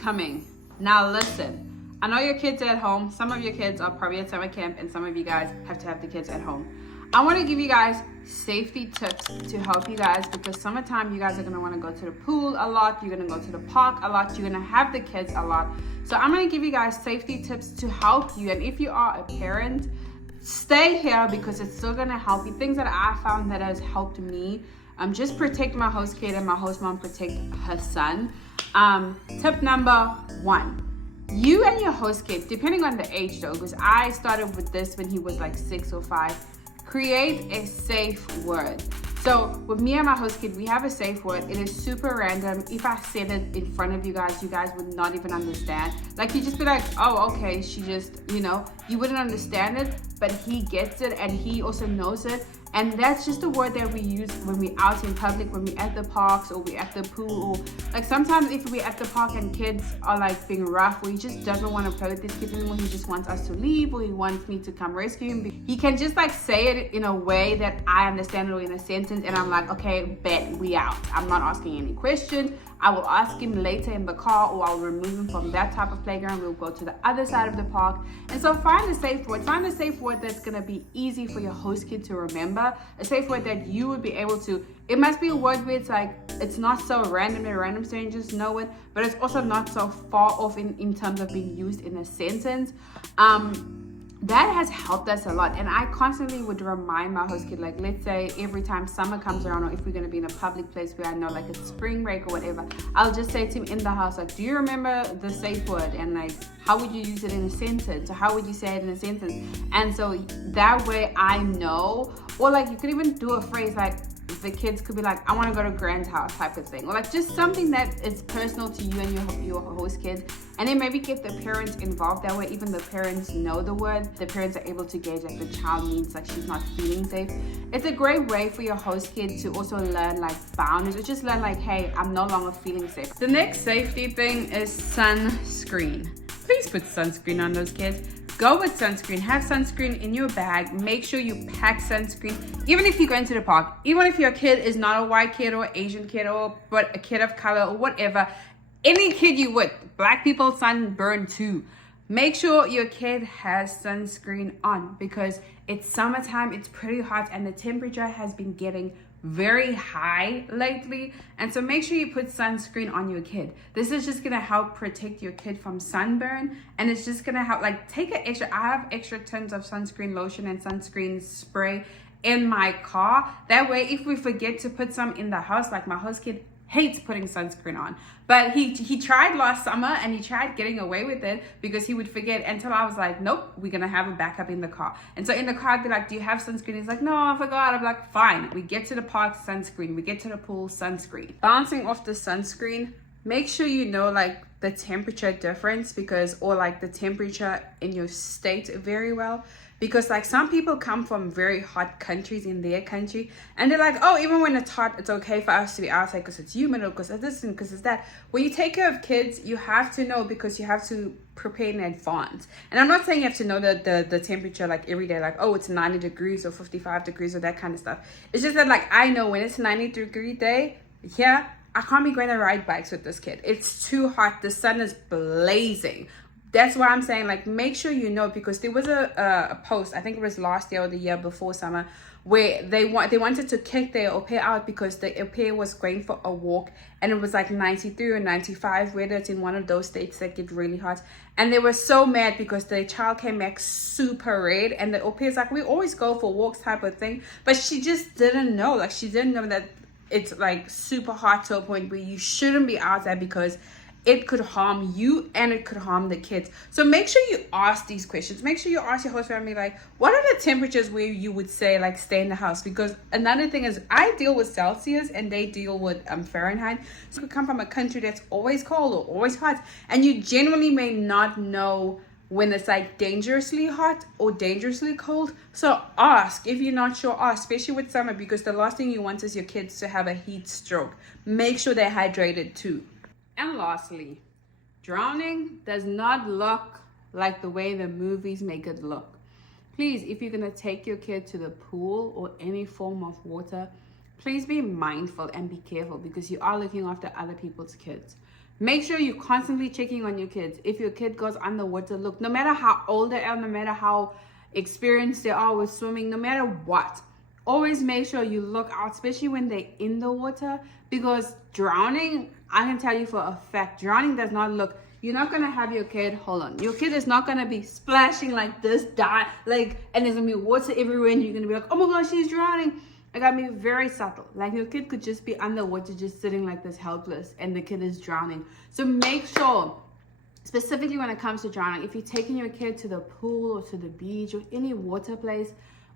coming. Now listen, I know your kids are at home. Some of your kids are probably at summer camp and some of you guys have to have the kids at home. I want to give you guys safety tips to help you guys, because summertime you guys are going to want to go to the pool a lot. You're going to go to the park a lot. You're going to have the kids a lot. So I'm going to give you guys safety tips to help you. And if you are a parent, stay here because it's still going to help you. Things that I found that has helped me. Just protect my host kid and my host mom protect her son. Tip number 1. You and your host kid, depending on the age though, because I started with this when he was like 6 or 5, create a safe word. So with me and my host kid, we have a safe word. It is super random. If I said it in front of you guys would not even understand. Like, you just be like, oh, okay, she just, you wouldn't understand it, but he gets it and he also knows it. And that's just a word that we use when we're out in public, when we're at the parks or we're at the pool. Or like sometimes if we're at the park and kids are like being rough, or he just doesn't want to play with these kids anymore, he just wants us to leave, or he wants me to come rescue him. He can just like say it in a way that I understand it, or in a sentence, and I'm like, okay, bet, we out. I'm not asking any questions. I will ask him later in the car, or I'll remove him from that type of playground. We'll go to the other side of the park. And so find a safe word. Find a safe word that's going to be easy for your host kid to remember. A safe word that you would be able to, it must be a word where it's like, it's not so random and random strangers know it, but it's also not so far off in terms of being used in a sentence. That has helped us a lot. And I constantly would remind my host kid, like, let's say every time summer comes around, or if we're going to be in a public place where I know like it's spring break or whatever, I'll just say to him in the house, like, do you remember the safe word? And like, how would you use it in a sentence? Or how would you say it in a sentence? And so that way I know. Or like, you could even do a phrase like, the kids could be like, I want to go to Grand's house type of thing, or like just something that is personal to you and your host kids. And then maybe get the parents involved. That way even the parents know the word, the parents are able to gauge like the child needs, like she's not feeling safe. It's a great way for your host kid to also learn like boundaries, or just learn like, hey, I'm no longer feeling safe. The next safety thing is sunscreen. Please put sunscreen on those kids. Go with sunscreen. Have sunscreen in your bag. Make sure you pack sunscreen. Even if you go into the park, even if your kid is not a white kid or Asian kid, or but a kid of color or whatever, any kid you would, black people sunburn too. Make sure your kid has sunscreen on, because it's summertime, it's pretty hot, and the temperature has been getting very high lately. And so make sure you put sunscreen on your kid. This is just gonna help protect your kid from sunburn, and it's just gonna help, like, take an extra, I have extra tons of sunscreen lotion and sunscreen spray in my car. That way if we forget to put some in the house, like my host kid hates putting sunscreen on, but he tried last summer and he tried getting away with it because he would forget, until I was like, nope, we're gonna have a backup in the car. And so in the car I'd be like, do you have sunscreen? He's like, no, I forgot. I'm like, fine. We get to the park, sunscreen. We get to the pool, sunscreen. Bouncing off the sunscreen, make sure you know like the temperature difference, because, or like the temperature in your state very well. Because like some people come from very hot countries in their country, and they're like, oh, even when it's hot, it's okay for us to be outside because it's humid, or because it's this and because it's that. When you take care of kids, you have to know, because you have to prepare in advance. And I'm not saying you have to know the temperature like every day, like, oh, it's 90 degrees or 55 degrees or that kind of stuff. It's just that like, I know when it's a 90-degree day, yeah, I can't be going to ride bikes with this kid. It's too hot. The sun is blazing. That's why I'm saying, like, make sure you know, because there was a post, I think it was last year or the year before summer, where they wanted to kick their Aupair out because the Aupair was going for a walk and it was like 93 or 95, whether it's in one of those states that get really hot. And they were so mad because the child came back super red, and the Aupair's like, we always go for walks type of thing. But she just didn't know, like, she didn't know that it's like super hot to a point where you shouldn't be out there, because it could harm you and it could harm the kids. So make sure you ask these questions. Make sure you ask your host family, like, what are the temperatures where you would say like stay in the house? Because another thing is, I deal with Celsius and they deal with Fahrenheit. So you come from a country that's always cold or always hot, and you generally may not know when it's like dangerously hot or dangerously cold. So ask. If you're not sure, ask, especially with summer, because the last thing you want is your kids to have a heat stroke. Make sure they're hydrated too. And lastly, drowning does not look like the way the movies make it look. Please, if you're going to take your kid to the pool or any form of water, please be mindful and be careful, because you are looking after other people's kids. Make sure you're constantly checking on your kids. If your kid goes underwater, look, no matter how old they are, no matter how experienced they are with swimming, no matter what, always make sure you look out, especially when they're in the water, because drowning, I can tell you for a fact, drowning does not look, you're not going to have your kid, hold on, your kid is not going to be splashing like this, and there's going to be water everywhere, and you're going to be like, oh my gosh, she's drowning. It got me very subtle. Like, your kid could just be underwater, just sitting like this helpless, and the kid is drowning. So make sure, specifically when it comes to drowning, if you're taking your kid to the pool or to the beach or any water place,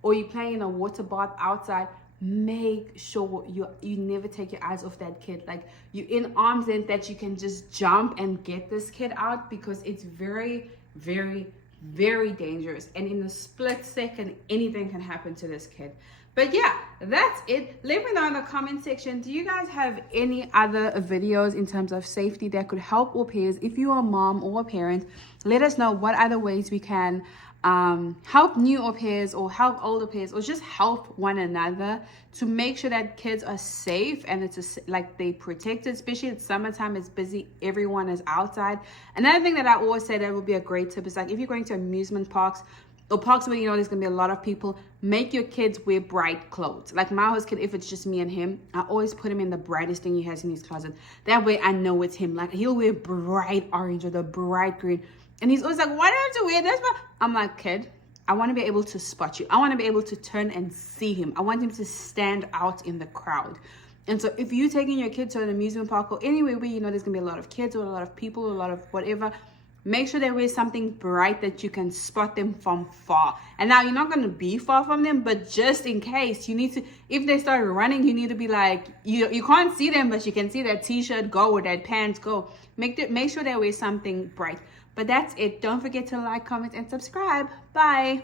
or you're playing in a water bath outside, make sure you never take your eyes off that kid. Like, you're in arm's length that you can just jump and get this kid out, because it's very, very, very dangerous. And in a split second, anything can happen to this kid. But yeah, that's it. Let me know in the comment section, do you guys have any other videos in terms of safety that could help au pairs? If you are a mom or a parent, let us know what other ways we can help new au pairs or help older pairs, or just help one another to make sure that kids are safe and it's like they protected. Especially in summertime, it's busy, everyone is outside. Another thing that I always say that would be a great tip is, like, if you're going to amusement parks or parks where you know there's gonna be a lot of people, make your kids wear bright clothes. Like my host kid, if it's just me and him, I always put him in the brightest thing he has in his closet. That way I know it's him. Like, he'll wear bright orange or the bright green, and he's always like, why don't you wear this? I'm like, kid, I want to be able to spot you. I want to be able to turn and see him. I want him to stand out in the crowd. And so if you're taking your kid to an amusement park or anywhere where you know there's gonna be a lot of kids or a lot of people or a lot of whatever, make sure they wear something bright that you can spot them from far. And now you're not going to be far from them, but just in case, you need to, if they start running, you need to be like, you can't see them, but you can see that t-shirt go or that pants go. Make sure they wear something bright. But that's it. Don't forget to like, comment, and subscribe. Bye.